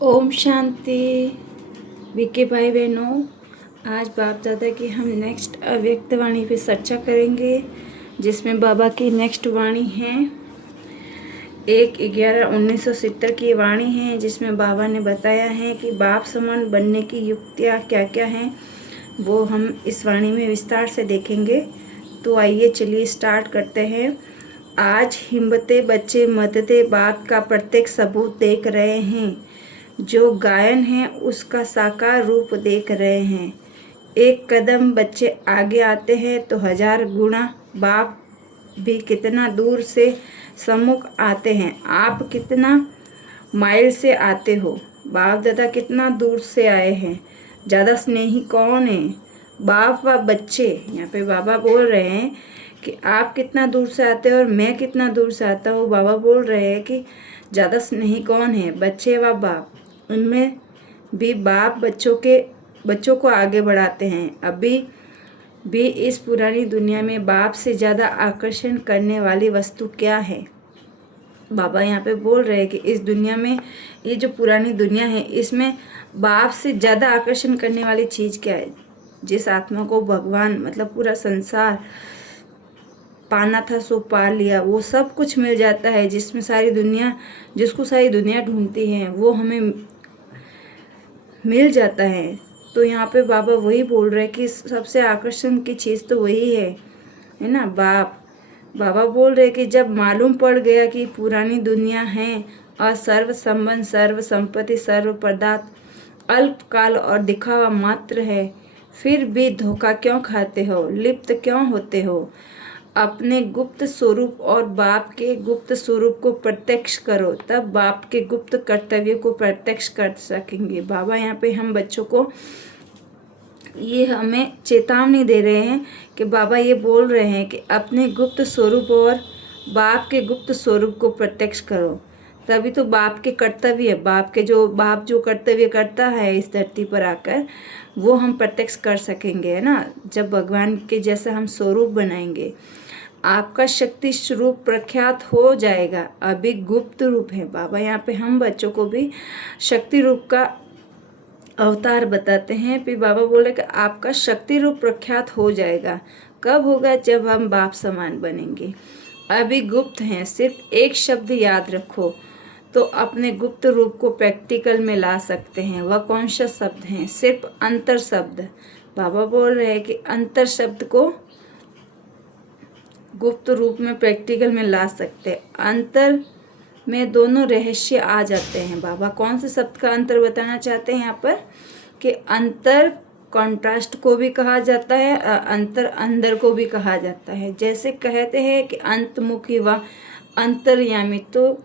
Om Shanti. BK भाई बहनों, आज बाप दादा की हम नेक्स्ट अव्यक्त वाणी पे चर्चा करेंगे, जिसमें बाबा की नेक्स्ट वाणी है 1/11/1970 की वाणी है, जिसमें बाबा ने बताया है कि बाप समान बनने की युक्तियाँ क्या क्या हैं, वो हम इस वाणी में विस्तार से देखेंगे। तो आइए चलिए स्टार्ट करते हैं। आज हिम्मते बच्चे मददे बाप का प्रत्येक सबूत देख रहे हैं। जो गायन है उसका साकार रूप देख रहे हैं। एक कदम बच्चे आगे आते हैं तो 1000 गुना बाप भी कितना दूर से सम्मुख आते हैं। आप कितना माइल से आते हो, बाप दादा कितना दूर से आए हैं। ज़्यादा स्नेही कौन है, बाप व बच्चे? यहाँ पे बाबा बोल रहे हैं कि आप कितना दूर से आते हो और मैं कितना दूर से आता हूँ। बाबा बोल रहे हैं कि ज़्यादा स्नेही कौन है, बच्चे व बाप? उनमें भी बाप बच्चों को आगे बढ़ाते हैं। अभी भी इस पुरानी दुनिया में बाप से ज़्यादा आकर्षण करने वाली वस्तु क्या है? बाबा यहाँ पे बोल रहे हैं कि इस दुनिया में, ये जो पुरानी दुनिया है, इसमें बाप से ज़्यादा आकर्षण करने वाली चीज़ क्या है? जिस आत्मा को भगवान मतलब पूरा संसार पाना था सो पा लिया, वो सब कुछ मिल जाता है। जिसको सारी दुनिया ढूंढती है वो हमें मिल जाता है। तो यहाँ पे बाबा वही बोल रहे हैं कि सबसे आकर्षण की चीज़ तो वही है ना। बाबा बोल रहे कि जब मालूम पड़ गया कि पुरानी दुनिया है और सर्व संबंध, सर्व संपत्ति, सर्व पदार्थ अल्पकाल और दिखावा मात्र है, फिर भी धोखा क्यों खाते हो, लिप्त क्यों होते हो? अपने गुप्त स्वरूप और बाप के गुप्त स्वरूप को प्रत्यक्ष करो, तब बाप के गुप्त कर्तव्य को प्रत्यक्ष कर सकेंगे। बाबा यहाँ पे हम बच्चों को ये हमें चेतावनी दे रहे हैं कि बाबा ये बोल रहे हैं कि अपने गुप्त स्वरूप और बाप के गुप्त स्वरूप को प्रत्यक्ष करो, तभी तो बाप के कर्तव्य, बाप जो कर्तव्य करता है इस धरती पर आकर, वो हम प्रत्यक्ष कर सकेंगे, है ना। जब भगवान के जैसा हम स्वरूप बनाएंगे, आपका शक्ति स्वरूप प्रख्यात हो जाएगा। अभी गुप्त रूप है। बाबा यहाँ पे हम बच्चों को भी शक्ति रूप का अवतार बताते हैं। फिर बाबा बोले कि आपका शक्ति रूप प्रख्यात हो जाएगा। कब होगा? जब हम बाप समान बनेंगे। अभी गुप्त हैं, सिर्फ एक शब्द याद रखो तो अपने गुप्त रूप को प्रैक्टिकल में ला सकते हैं। वह कौन सा शब्द है? सिर्फ अंतर शब्द। बाबा बोल रहे हैं कि अंतर शब्द को गुप्त रूप में प्रैक्टिकल में ला सकते हैं। अंतर में दोनों रहस्य आ जाते हैं। बाबा कौन से शब्द का अंतर बताना चाहते हैं यहाँ पर? कि अंतर कॉन्ट्रास्ट को भी कहा जाता है, अंतर अंदर को भी कहा जाता है। जैसे कहते हैं कि अंतमुखी व अंतर्यामी, तो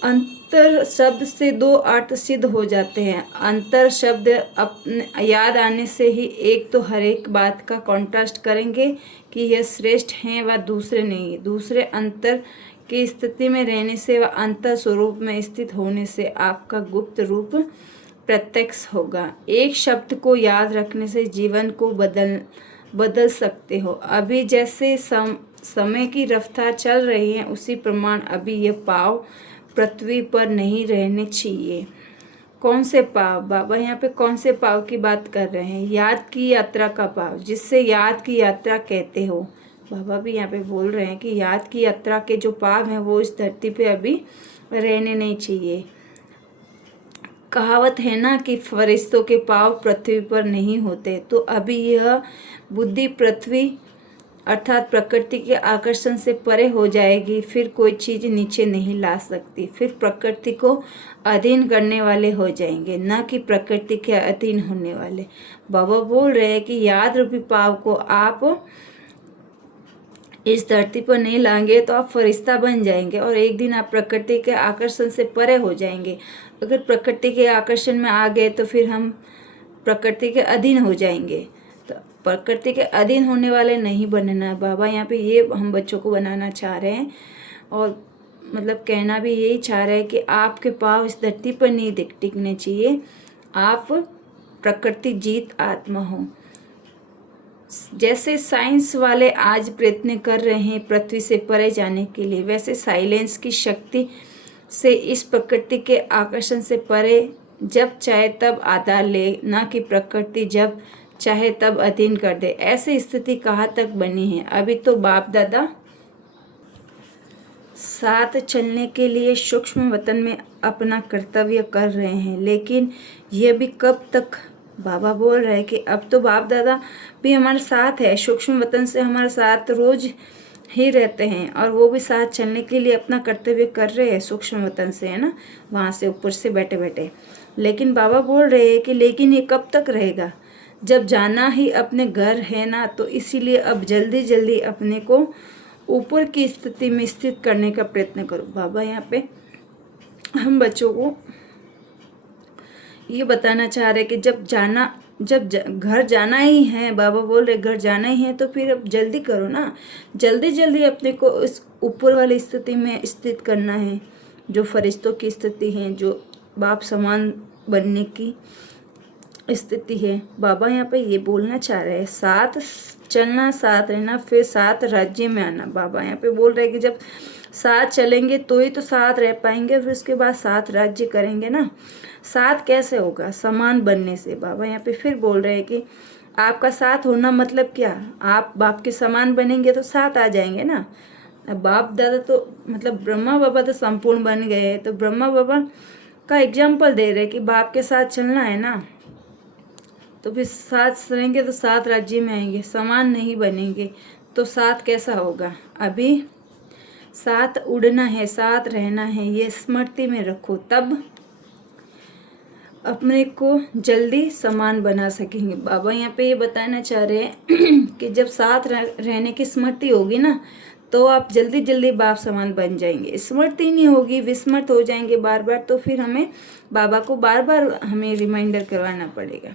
अंतर शब्द से दो अर्थ सिद्ध हो जाते हैं। अंतर शब्द अपने याद आने से ही एक तो हर एक बात का कॉन्ट्रास्ट करेंगे कि यह श्रेष्ठ हैं व दूसरे नहीं। दूसरे अंतर की स्थिति में रहने से व अंतर स्वरूप में स्थित होने से आपका गुप्त रूप प्रत्यक्ष होगा। एक शब्द को याद रखने से जीवन को बदल सकते हो। अभी जैसे समय की रफ्तार चल रही है, उसी प्रमाण अभी यह पाव पृथ्वी पर नहीं रहने चाहिए। कौन से पाव? बाबा यहाँ पे कौन से पाव की बात कर रहे हैं? याद की यात्रा का पाव, जिससे याद की यात्रा कहते हो। बाबा भी यहाँ पे बोल रहे हैं कि याद की यात्रा के जो पाव हैं वो इस धरती पे अभी रहने नहीं चाहिए। कहावत है ना कि फरिश्तों के पाव पृथ्वी पर नहीं होते। तो अभी यह बुद्धि पृथ्वी अर्थात प्रकृति के आकर्षण से परे हो जाएगी। फिर कोई चीज़ नीचे नहीं ला सकती। फिर प्रकृति को अधीन करने वाले हो जाएंगे, न कि प्रकृति के अधीन होने वाले। बाबा बोल रहे हैं कि याद रूपी पाव को आप इस धरती पर नहीं लाएंगे तो आप फरिश्ता बन जाएंगे और एक दिन आप प्रकृति के आकर्षण से परे हो जाएंगे। अगर प्रकृति के आकर्षण में आ गए तो फिर हम प्रकृति के अधीन हो जाएंगे। तो प्रकृति के अधीन होने वाले नहीं बनना। बाबा यहाँ पे ये हम बच्चों को बनाना चाह रहे हैं और मतलब कहना भी यही चाह रहे हैं कि आपके पाँव इस धरती पर नहीं टिकने चाहिए। आप प्रकृति जीत आत्मा हो। जैसे साइंस वाले आज प्रयत्न कर रहे हैं पृथ्वी से परे जाने के लिए, वैसे साइलेंस की शक्ति से इस प्रकृति के आकर्षण से परे जब चाहे तब आधार ले, ना कि प्रकृति जब चाहे तब अधीन कर दे। ऐसी स्थिति कहाँ तक बनी है? अभी तो बाप दादा साथ चलने के लिए सूक्ष्म वतन में अपना कर्तव्य कर रहे हैं, लेकिन ये भी कब तक? बाबा बोल रहे हैं कि अब तो बाप दादा भी हमारे साथ है, सूक्ष्म वतन से हमारे साथ रोज ही रहते हैं, और वो भी साथ चलने के लिए अपना कर्तव्य कर रहे हैं सूक्ष्म वतन से, है ना, वहाँ से ऊपर से बैठे बैठे। लेकिन बाबा बोल रहे हैं कि लेकिन ये कब तक रहेगा? जब जाना ही अपने घर है ना, तो इसीलिए अब जल्दी जल्दी अपने को ऊपर की स्थिति में स्थित करने का प्रयत्न करो। बाबा यहाँ पे हम बच्चों को ये बताना चाह रहे कि जब घर जाना ही है, बाबा बोल रहे घर जाना ही है, तो फिर अब जल्दी करो ना, जल्दी जल्दी अपने को इस ऊपर वाली स्थिति में स्थित करना है, जो फरिश्तों की स्थिति है, जो बाप समान बनने की स्थिति है। बाबा यहाँ पे ये बोलना चाह रहे हैं, साथ चलना, साथ रहना, फिर साथ राज्य में आना। बाबा यहाँ पे बोल रहे हैं कि जब साथ चलेंगे तो ही तो साथ रह पाएंगे, फिर उसके बाद साथ राज्य करेंगे ना। साथ कैसे होगा? समान बनने से। बाबा यहाँ पे फिर बोल रहे हैं कि आपका साथ होना मतलब क्या? आप बाप के समान बनेंगे तो साथ आ जाएंगे ना। अब बाप दादा तो मतलब ब्रह्मा बाबा तो संपूर्ण बन गए हैं, तो ब्रह्मा बाबा का एग्जाम्पल दे रहे कि बाप के साथ चलना है ना, तो फिर साथ रहेंगे तो साथ राज्य में आएंगे। समान नहीं बनेंगे तो साथ कैसा होगा? अभी साथ उड़ना है, साथ रहना है, ये स्मृति में रखो, तब अपने को जल्दी समान बना सकेंगे। बाबा यहाँ पे ये बताना चाह रहे हैं कि जब साथ रहने की स्मृति होगी ना, तो आप जल्दी जल्दी बाप समान बन जाएंगे। स्मृति नहीं होगी, विस्मृत हो जाएंगे बार बार, तो फिर हमें बाबा को बार बार हमें रिमाइंडर करवाना पड़ेगा,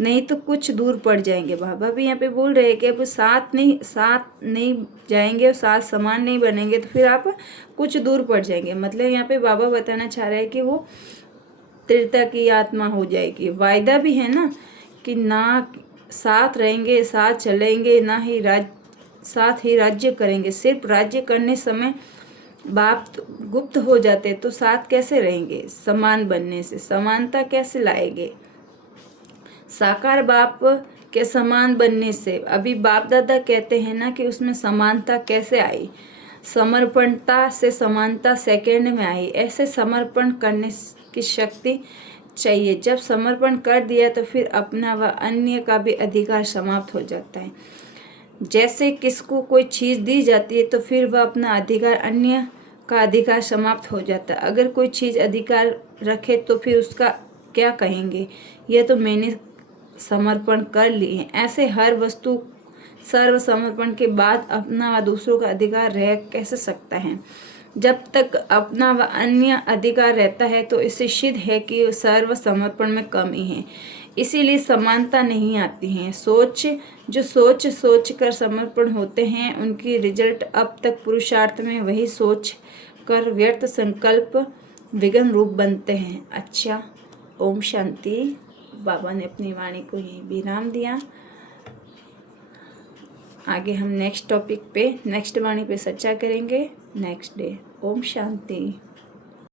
नहीं तो कुछ दूर पड़ जाएंगे। बाबा भी यहाँ पे बोल रहे हैं कि अब साथ नहीं जाएंगे, साथ समान नहीं बनेंगे, तो फिर आप कुछ दूर पड़ जाएंगे। मतलब यहाँ पे बाबा बताना चाह रहे हैं कि वो तीर्था की आत्मा हो जाएगी। वायदा भी है ना कि ना साथ रहेंगे, साथ चलेंगे, ना ही साथ ही राज्य करेंगे। सिर्फ राज्य करने समय बाप गुप्त हो जाते तो साथ कैसे रहेंगे? समान बनने से समानता कैसे लाएंगे? साकार बाप के समान बनने से। अभी बाप दादा कहते हैं ना कि उसमें समानता कैसे आई? समर्पणता से समानता सेकंड में आई। ऐसे समर्पण करने की शक्ति चाहिए। जब समर्पण कर दिया तो फिर अपना व अन्य का भी अधिकार समाप्त हो जाता है। जैसे किसको कोई चीज़ दी जाती है तो फिर वह अपना अधिकार, अन्य का अधिकार समाप्त हो जाता है। अगर कोई चीज़ अधिकार रखे तो फिर उसका क्या कहेंगे? यह तो मैंने समर्पण कर ली है। ऐसे हर वस्तु सर्व समर्पण के बाद अपना व दूसरों का अधिकार रह कैसे सकता है? जब तक अपना व अन्य अधिकार रहता है तो इससे सिद्ध है कि सर्व समर्पण में कमी है, इसीलिए समानता नहीं आती है। जो सोच कर समर्पण होते हैं उनकी रिजल्ट अब तक पुरुषार्थ में वही सोच कर व्यर्थ संकल्प विघ्न रूप बनते हैं। अच्छा, ओम शांति। बाबा ने अपनी वाणी को यही विराम दिया। आगे हम नेक्स्ट टॉपिक पे, नेक्स्ट वाणी पे चर्चा करेंगे नेक्स्ट डे। ओम शांति।